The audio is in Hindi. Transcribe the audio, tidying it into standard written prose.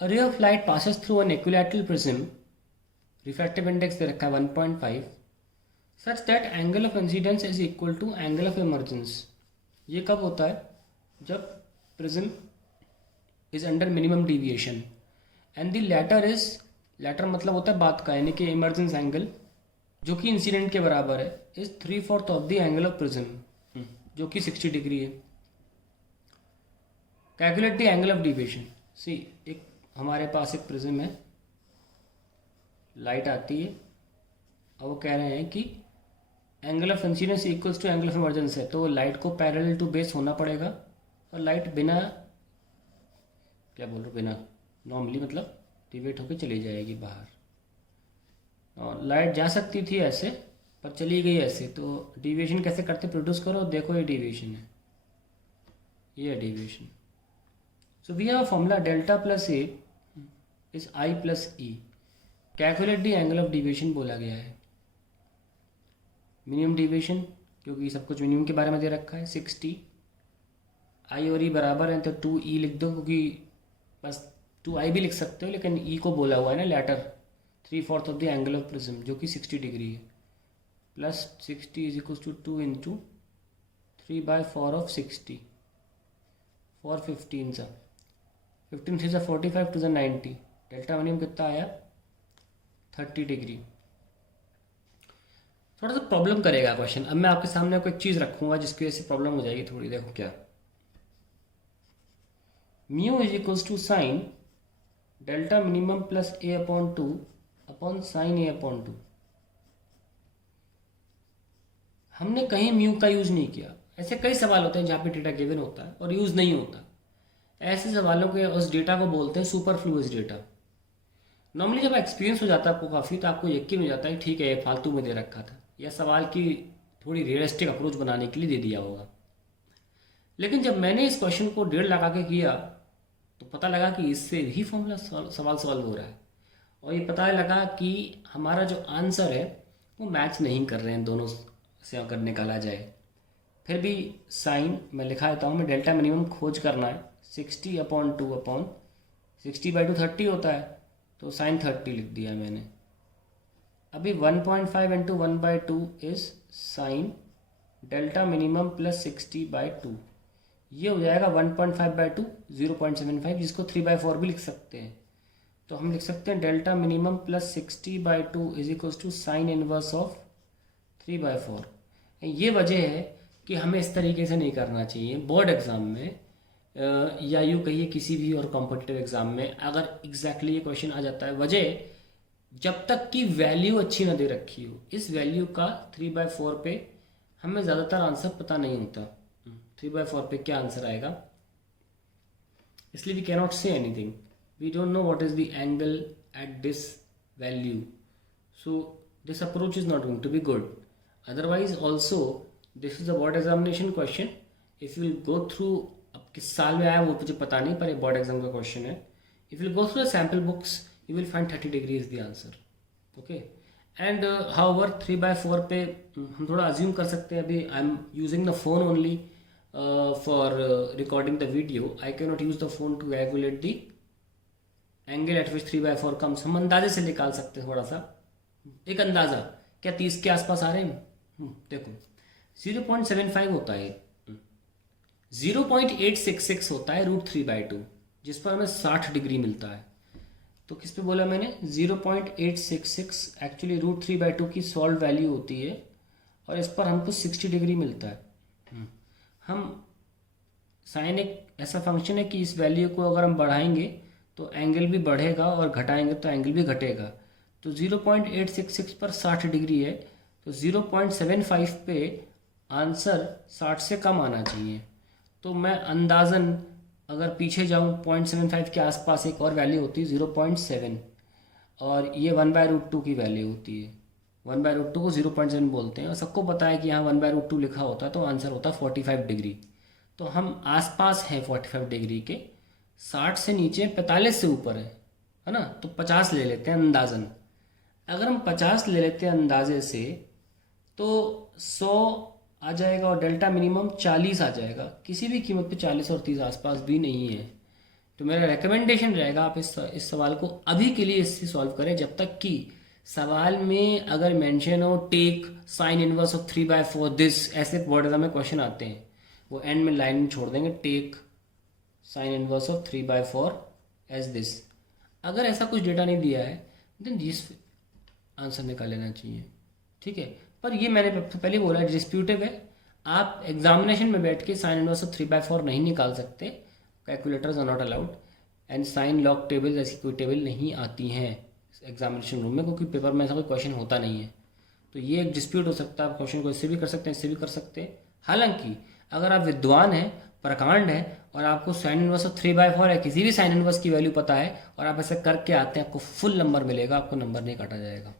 A ray of light passes through an equilateral prism, refractive index दे रखा है 1.5, such that angle of incidence is equal to angle of emergence. ये कब होता है? जब prism is under minimum deviation and the latter is, latter मतलब होता है बाद का, यानी कि emergence angle जो कि इंसिडेंट के बराबर है, is 3/4 of the angle of prism, जो कि 60 डिग्री है. Calculate the angle of deviation. See, एक हमारे पास एक प्रिज्म है, लाइट आती है और वो कह रहे हैं कि angle of incidence equals to angle of emergence है, तो लाइट को पैरेलल टू बेस होना पड़ेगा और लाइट बिना, क्या बोल रहा हूँ, बिना नॉर्मली मतलब डिवेट होकर चली जाएगी बाहर. और लाइट जा सकती थी ऐसे पर चली गई ऐसे, तो डिविएशन कैसे करते, प्रोड्यूस करो, देखो ये डिविएशन है, ये है deviation. So we have a formula delta plus A is I plus E. Calculate the angle of deviation बोला गया है. मिनिमम डिविएशन, क्योंकि सब कुछ मिनिमम के बारे में दे रखा है, 60. I और E बराबर है तो 2E लिख दो, क्योंकि बस 2I भी लिख सकते हो, लेकिन E को बोला हुआ है ना letter, 3/4 of the angle of prism जो कि 60 डिग्री है, plus 60 is equal to 2 into 3/4 of 60 for 15 सा 15 3 45 टू 90. डेल्टा मिनिमम कितना आया? 30 डिग्री. थोड़ा सा प्रॉब्लम करेगा क्वेश्चन. अब मैं आपके सामने कोई चीज़ रखूंगा जिसकी वजह से प्रॉब्लम हो जाएगी थोड़ी. देखो क्या, mu is equals to sine delta minimum plus A upon 2 upon sine A upon 2. हमने कहीं म्यू का यूज़ नहीं किया. ऐसे कई सवाल होते हैं जहाँ पे डेटा गिवन होता है और यूज़ नहीं होता. ऐसे सवालों के उस डेटा को बोलते हैं सुपरफ्लुअस डेटा. नॉर्मली जब एक्सपीरियंस हो जाता है आपको काफ़ी, तो आपको यकीन हो जाता है ठीक है ये फालतू में दे रखा था, या सवाल की थोड़ी रियलिस्टिक अप्रोच बनाने के लिए दे दिया होगा. लेकिन जब मैंने इस क्वेश्चन को 1.5 लगा के किया तो पता लगा कि इससे ही फॉर्मूला सवाल सॉल्व हो रहा है, और ये पता लगा कि हमारा जो आंसर है वो मैच नहीं कर रहे हैं दोनों से अगर निकाला जाए. फिर भी साइन मैं लिखा देता हूँ, मैं डेल्टा मिनिमम खोज करना है, 60 अपॉन 2 अपॉन 60/2 30 होता है, तो साइन 30 लिख दिया मैंने. अभी 1.5 into 1/2 is sine delta minimum plus 60/2. ये हो जाएगा 1.5/2 0.75, जिसको 3/4 भी लिख सकते हैं. तो हम लिख सकते हैं delta minimum plus 60/2 is equal to sine inverse of 3/4. ये वजह है कि हमें इस तरीके से नहीं करना चाहिए. बोर्ड एग्ज़ाम में या यूँ कहिए किसी भी और कॉम्पिटिटिव एग्ज़ाम में अगर एग्जैक्टली ये क्वेश्चन आ जाता है, वजह जब तक कि वैल्यू अच्छी ना दे रखी हो, इस वैल्यू का 3/4 पे हमें ज़्यादातर आंसर पता नहीं होता. 3/4 पे क्या आंसर आएगा, इसलिए we cannot say anything. We don't know what is the angle at this value, so this approach is not going to be good. Otherwise also this is a board examination question. If you go through, अब किस साल में आया वो मुझे पता नहीं, पर ये बोर्ड एग्जाम का क्वेश्चन है. If you go through the sample books you will find 30 degree is the answer. Okay, and however 3/4 पे हम थोड़ा अज्यूम कर सकते हैं. अभी I am using the phone only for recording the video. I can not use the phone to calculate the angle at which 3/4 comes. हम अंदाजे से निकाल सकते हैं थोड़ा सा, एक अंदाज़ा. क्या 30 के आसपास आ रहे हैं? देखो 0.75 होता है, 0.866 होता है √3/2, जिस पर हमें 60 डिग्री मिलता है. तो किस पे बोला मैंने? 0.866 एक्चुअली √3/2 की सॉल्व वैल्यू होती है, और इस पर हमको 60 डिग्री मिलता है. हम साइन एक ऐसा फंक्शन है कि इस वैल्यू को अगर हम बढ़ाएंगे तो एंगल भी बढ़ेगा और घटाएंगे तो एंगल भी घटेगा. तो 0.866 पर 60 डिग्री है, तो 0.75 पे आंसर 60 से कम आना चाहिए. तो मैं अंदाज़न अगर पीछे जाऊँ 0.75 के आसपास एक और वैल्यू होती है 0.7, और ये 1/√2 की वैल्यू होती है. 1/√2 को 0.7 बोलते हैं, और सबको पता है कि यहाँ 1/√2 लिखा होता है, तो आंसर होता है 45 डिग्री. तो हम आसपास हैं 45 डिग्री के. 60 से नीचे 45 से ऊपर है ना, तो 50 ले लेते हैं अंदाज़न. अगर हम 50 ले लेते हैं अंदाजे से तो 100 आ जाएगा, और डेल्टा मिनिमम 40 आ जाएगा. किसी भी कीमत पे 40 और 30 आसपास भी नहीं है. तो मेरा रिकमेंडेशन रहेगा आप इस सवाल को अभी के लिए इससे सॉल्व करें, जब तक कि सवाल में अगर मेंशन हो take sine inverse of 3/4 this, ऐसे वर्ड में क्वेश्चन आते हैं, वो एंड में लाइन में छोड़ देंगे, take sine inverse of 3/4 as this. अगर ऐसा कुछ डेटा नहीं दिया है देन दिस आंसर निकाल लेना चाहिए, ठीक है। पर ये मैंने पहले बोला डिस्प्यूटिव है, आप एग्जामिनेशन में बैठ के साइन इनवर्स ऑफ 3/4 नहीं निकाल सकते, calculators are not allowed, and sine log table ऐसी कोई टेबल नहीं आती हैं एग्जामिनेशन रूम में, क्योंकि पेपर में ऐसा कोई क्वेश्चन होता नहीं है। तो ये एक डिस्प्यूट हो सकता है, आप क्वेश्चन को इससे भी कर सकते हैं, इससे भी कर सकते हैं। हालांकि अगर आप विद्वान हैं, प्रकांड है, और आपको साइन इनवर्स ऑफ 3/4 है, किसी भी साइन इनवर्स की वैल्यू पता है, और आप ऐसे करके आते हैं, आपको फुल नंबर मिलेगा, आपको नंबर नहीं काटा जाएगा।